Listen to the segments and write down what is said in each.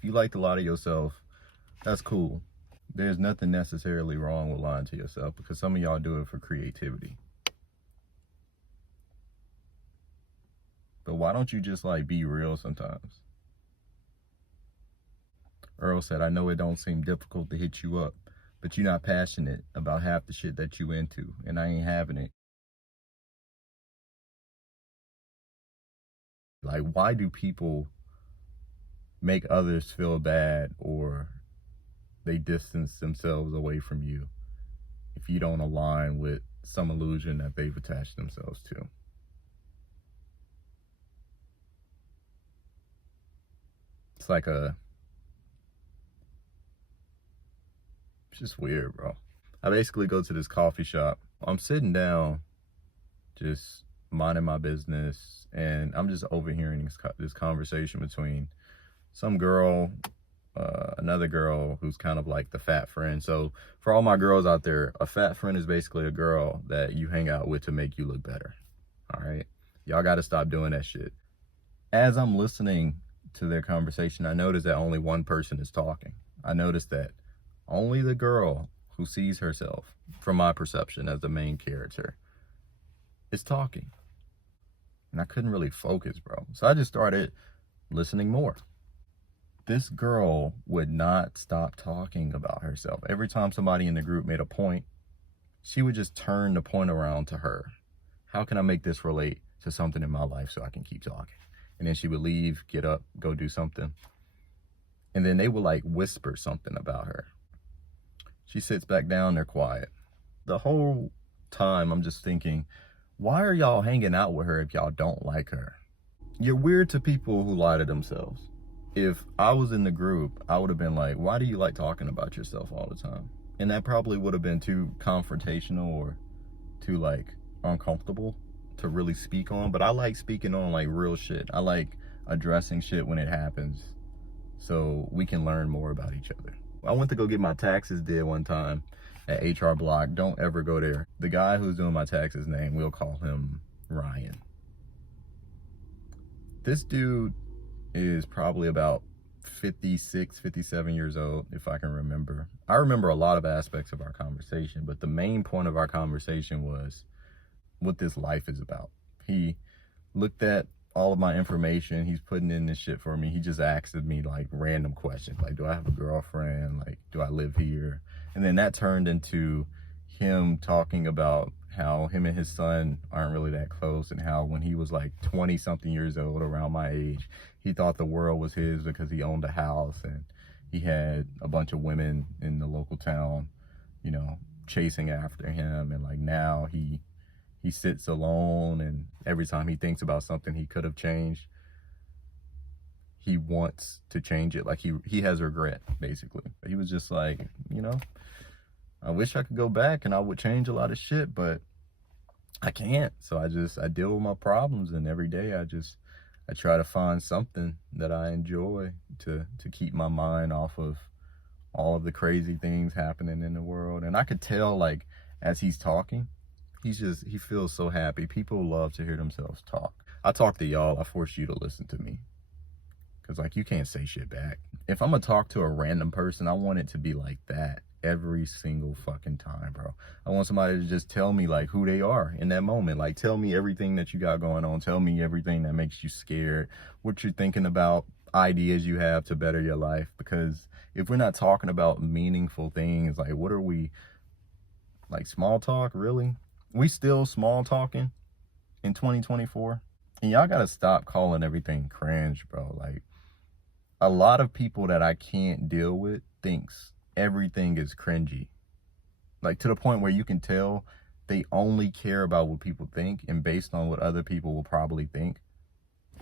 If you like to lie to yourself, that's cool. There's nothing necessarily wrong with lying to yourself, because some of y'all do it for creativity. But why don't you just like be real sometimes? Earl said, I know it don't seem difficult to hit you up, but you're not passionate about half the shit that you into, and I ain't having it. Like, why do people make others feel bad, or they distance themselves away from you if you don't align with some illusion that they've attached themselves to? It's like it's just weird, bro. I basically go to this coffee shop. I'm sitting down, just minding my business, and I'm just overhearing this conversation between some girl, another girl who's kind of like the fat friend. So for all my girls out there, a fat friend is basically a girl that you hang out with to make you look better. All right, y'all got to stop doing that shit. As I'm listening to their conversation, I notice that only one person is talking. I notice that only the girl who sees herself, from my perception as the main character, is talking. And I couldn't really focus, bro. So I just started listening more. This girl would not stop talking about herself. Every time somebody in the group made a point, she would just turn the point around to her. How can I make this relate to something in my life so I can keep talking? And then she would leave, get up, go do something. And then they would like whisper something about her. She sits back down, they're quiet. The whole time I'm just thinking, why are y'all hanging out with her if y'all don't like her? You're weird to people who lie to themselves. If I was in the group, I would have been like, why do you like talking about yourself all the time? And that probably would have been too confrontational or too like uncomfortable to really speak on. But I like speaking on like real shit. I like addressing shit when it happens so we can learn more about each other. I went to go get my taxes did one time at HR Block. Don't ever go there. The guy who's doing my taxes name, we'll call him Ryan. This dude is probably about 56, 57 years old, if I can remember. I remember a lot of aspects of our conversation, but the main point of our conversation was what this life is about. He looked at all of my information. He's putting in this shit for me. He just asked me like random questions. Like, do I have a girlfriend? Like, do I live here? And then that turned into him talking about how him and his son aren't really that close, and how when he was like 20 something years old, around my age, he thought the world was his because he owned a house and he had a bunch of women in the local town, you know, chasing after him. And like now he sits alone, and every time he thinks about something he could have changed, he wants to change it. Like he has regret, basically. He was just like, you know, I wish I could go back and I would change a lot of shit, but I can't. So I deal with my problems, and every day I try to find something that I enjoy to keep my mind off of all of the crazy things happening in the world. And I could tell, like, as he's talking, he feels so happy. People love to hear themselves talk. I talk to y'all, I force you to listen to me. Cause like, you can't say shit back. If I'm gonna talk to a random person, I want it to be like that every single fucking time, bro. I want somebody to just tell me like who they are in that moment. Like, tell me everything that you got going on. Tell me everything that makes you scared, what you're thinking about, ideas you have to better your life. Because if we're not talking about meaningful things, like, what are we, like, small talk? Really? We still small talking in 2024? And y'all gotta stop calling everything cringe, bro. Like, a lot of people that I can't deal with thinks everything is cringy. Like, to the point where you can tell they only care about what people think, and based on what other people will probably think,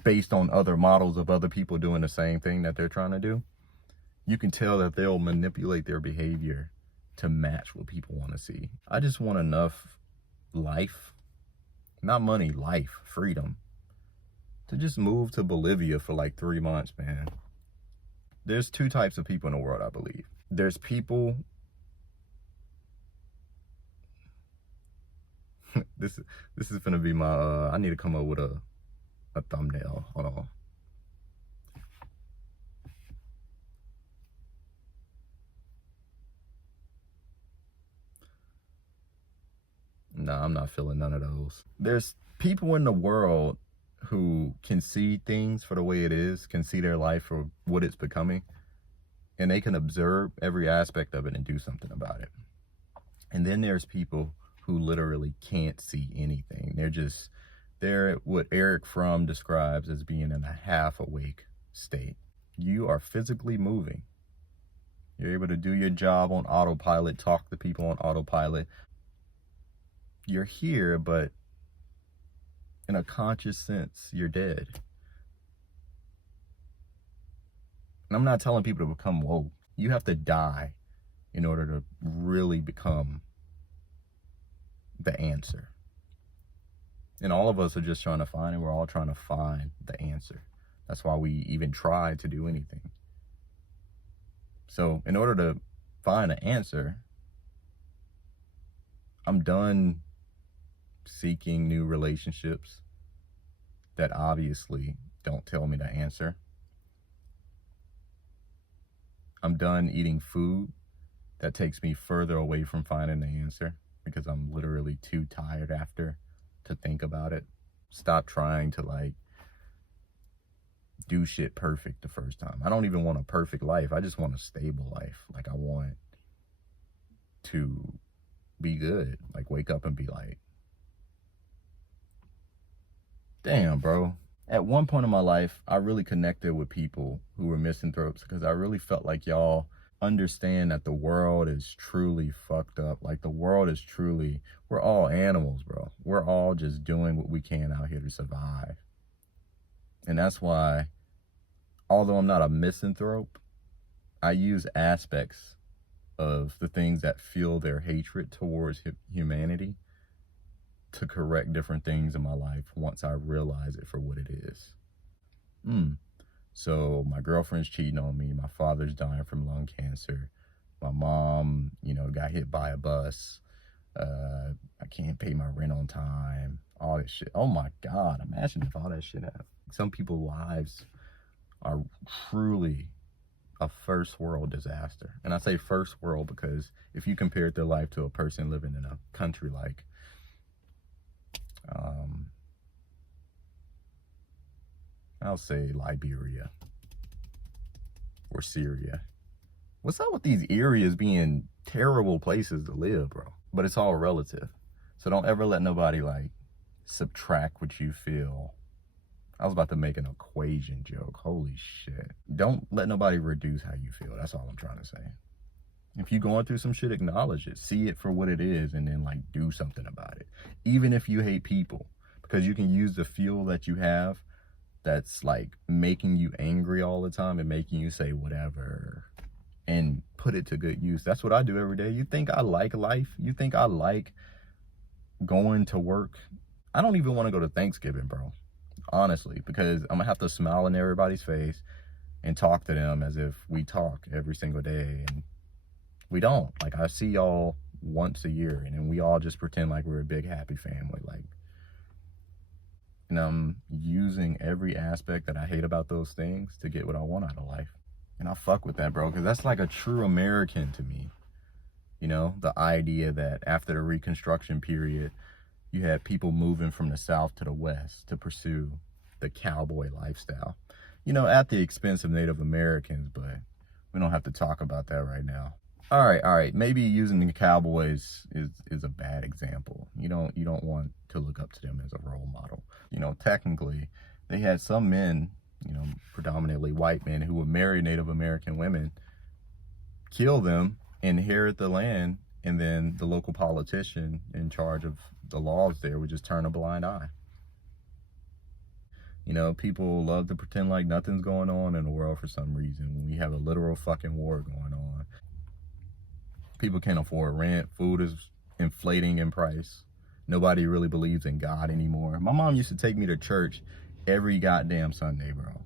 based on other models of other people doing the same thing that they're trying to do, you can tell that they'll manipulate their behavior to match what people want to see. I just want enough life, not money, life, freedom, to just move to Bolivia for like 3 months, man. There's two types of people in the world, I believe. There's people this is gonna be my I need to come up with a thumbnail. Hold on. Nah, I'm not feeling none of those. There's people in the world who can see things for the way it is, can see their life for what it's becoming, and they can observe every aspect of it and do something about it. And then there's people who literally can't see anything. They're what Eric Fromm describes as being in a half awake state. You are physically moving. You're able to do your job on autopilot, talk to people on autopilot. You're here, but in a conscious sense, you're dead. And I'm not telling people to become woke. You have to die in order to really become the answer. And all of us are just trying to find it. We're all trying to find the answer. That's why we even try to do anything. So in order to find an answer, I'm done seeking new relationships that obviously don't tell me the answer. I'm done eating food that takes me further away from finding the answer because I'm literally too tired after to think about it. Stop trying to do shit perfect the first time. I don't even want a perfect life. I just want a stable life. I want to be good. Wake up and be like, damn, bro. At one point in my life, I really connected with people who were misanthropes because I really felt like y'all understand that the world is truly fucked up. The world is truly, we're all animals, bro. We're all just doing what we can out here to survive. And that's why, although I'm not a misanthrope, I use aspects of the things that fuel their hatred towards humanity to correct different things in my life once I realize it for what it is. So my girlfriend's cheating on me. My father's dying from lung cancer. My mom, got hit by a bus. I can't pay my rent on time. All this shit. Oh my God, imagine if all that shit happened. Some people's lives are truly a first world disaster. And I say first world because if you compared their life to a person living in a country like I'll say Liberia or Syria. What's up with these areas being terrible places to live, bro? But it's all relative. So don't ever let nobody subtract what you feel. I was about to make an equation joke. Holy shit. Don't let nobody reduce how you feel. That's all I'm trying to say. If you're going through some shit, acknowledge it. See it for what it is and then do something about it. Even if you hate people, because you can use the fuel that you have that's making you angry all the time and making you say whatever and put it to good use. That's what I do every day. You think I like life? You think I like going to work? I don't even want to go to Thanksgiving, bro. Honestly, because I'm gonna have to smile in everybody's face and talk to them as if we talk every single day, and we don't. I see y'all once a year and then we all just pretend like we're a big happy family. And I'm using every aspect that I hate about those things to get what I want out of life. And I fuck with that, bro, because that's a true American to me. The idea that after the Reconstruction period, you had people moving from the South to the West to pursue the cowboy lifestyle, at the expense of Native Americans, but we don't have to talk about that right now. All right. Maybe using the cowboys is a bad example. You don't want to look up to them as a role model. Technically, they had some men, predominantly white men who would marry Native American women, kill them, inherit the land, and then the local politician in charge of the laws there would just turn a blind eye. People love to pretend like nothing's going on in the world for some reason when we have a literal fucking war going on. People can't afford rent. Food is inflating in price. Nobody really believes in God anymore. My mom used to take me to church every goddamn Sunday, bro.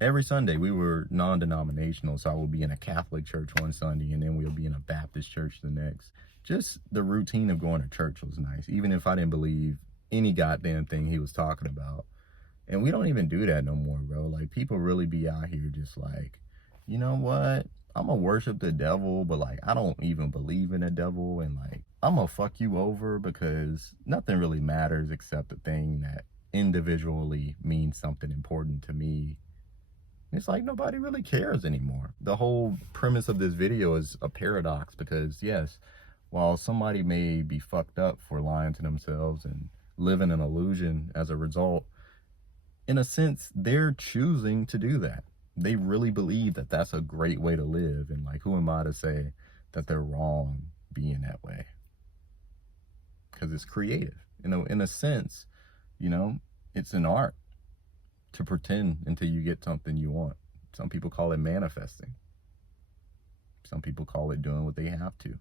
Every Sunday. We were non-denominational, so I would be in a Catholic church one Sunday and then we'll be in a Baptist church the next. Just the routine of going to church was nice, even if I didn't believe any goddamn thing he was talking about. And we don't even do that no more, bro. People really be out here just you know what? I'm gonna worship the devil, but I don't even believe in the devil, and I'm gonna fuck you over because nothing really matters except the thing that individually means something important to me. It's like nobody really cares anymore. The whole premise of this video is a paradox because, yes, while somebody may be fucked up for lying to themselves and living an illusion as a result, in a sense, they're choosing to do that. They really believe that that's a great way to live. And like, who am I to say that they're wrong being that way? Because it's creative. You know, in a sense, it's an art to pretend until you get something you want. Some people call it manifesting. Some people call it doing what they have to.